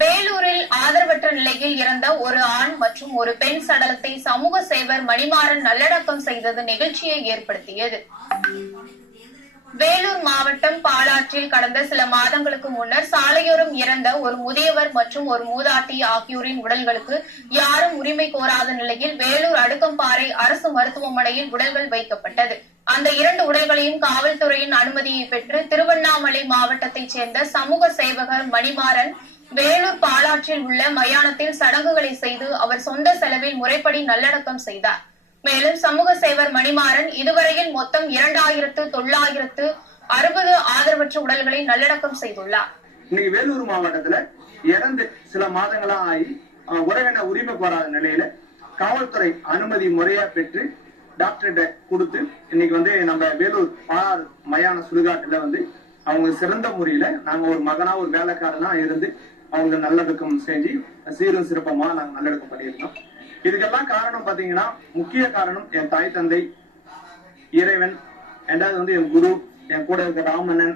வேலூரில் ஆதரவற்ற நிலையில் இறந்த ஒரு ஆண் மற்றும் ஒரு பெண் சடலத்தை சமூக சேவர் மணிமாறன் நல்லடக்கம் செய்தது நிகழ்ச்சியை ஏற்படுத்தியது. வேலூர் மாவட்டம் பாலாற்றில் கடந்த சில மாதங்களுக்கு முன்னர் சாலையோரம் இறந்த ஒரு முதியவர் மற்றும் ஒரு மூதாட்டி ஆகியோரின் உடல்களுக்கு யாரும் உரிமை கோராத நிலையில் வேலூர் அடுக்கம்பாறை அரசு மருத்துவமனையில் உடல்கள் வைக்கப்பட்டது. அந்த இரண்டு உடல்களையும் காவல்துறையின் அனுமதியை பெற்று திருவண்ணாமலை மாவட்டத்தைச் சேர்ந்த சமூக சேவகர் மணிமாறன் வேலூர் பாலாற்றில் உள்ள மயானத்தில் சடங்குகளை செய்து அவர் சொந்த செலவில் முறைப்படி நல்லடக்கம் செய்தார். மேலும் சமூக சேவர் மணிமாறன் இதுவரையில் மொத்தம் இரண்டாயிரத்து தொள்ளாயிரத்து அறுபது ஆதரவற்ற உடல்களை நல்லடக்கம் செய்துள்ளார். இன்னைக்கு வேலூர் மாவட்டத்துல இறந்து சில மாதங்களா ஆகி உறவின உரிமை போராத நிலையில காவல்துறை அனுமதி முறையா பெற்று டாக்டர்கிட்ட கொடுத்து இன்னைக்கு வந்து நம்ம வேலூர் பார் மயான சுடுகாட்டுல வந்து அவங்க சிறந்த முறையில நாங்க ஒரு மகனா ஒரு வேலைக்காரனா இருந்து அவங்க நல்லடக்கம் செஞ்சு சீரும் சிறப்பமா நாங்க நல்லடக்கம் பண்ணியிருக்கோம். இதுக்கெல்லாம் காரணம் பாத்தீங்கன்னா முக்கிய காரணம் என் தாய் தந்தை இறைவன் ரெண்டாவது வந்து என் குரு என் கூட இருக்க ராமண்ணன்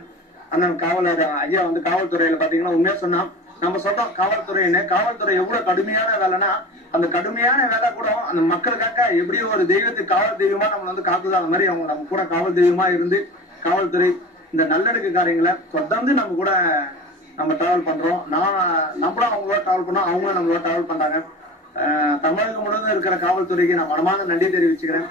அண்ணன் காவலர் ஐயா வந்து காவல்துறையில பாத்தீங்கன்னா உண்மையா சொன்னா நம்ம சொல்றோம் காவல்துறைன்னு காவல்துறை எவ்வளவு கடுமையான வேலைன்னா அந்த கடுமையான வேலை கூட அந்த மக்களுக்காக எப்படி ஒரு தெய்வத்துக்கு காவல் தெய்வமா நம்ம வந்து காக்குதோ அந்த மாதிரி அவங்க நம்ம கூட காவல் தெய்வமா இருந்து காவல்துறை இந்த நல்லடுக்கு காரியங்களை தொடர்ந்து நம்ம கூட நம்ம டிராவல் பண்றோம். நான் நம்மளும் அவங்களோட டிராவல் பண்ணோம் அவங்களும் நம்மளோட டிராவல் பண்றாங்க. தமிழகம் முழுவதும் இருக்கிற காவல்துறைக்கு நான் மனமாக நன்றி தெரிவிச்சுக்கிறேன்.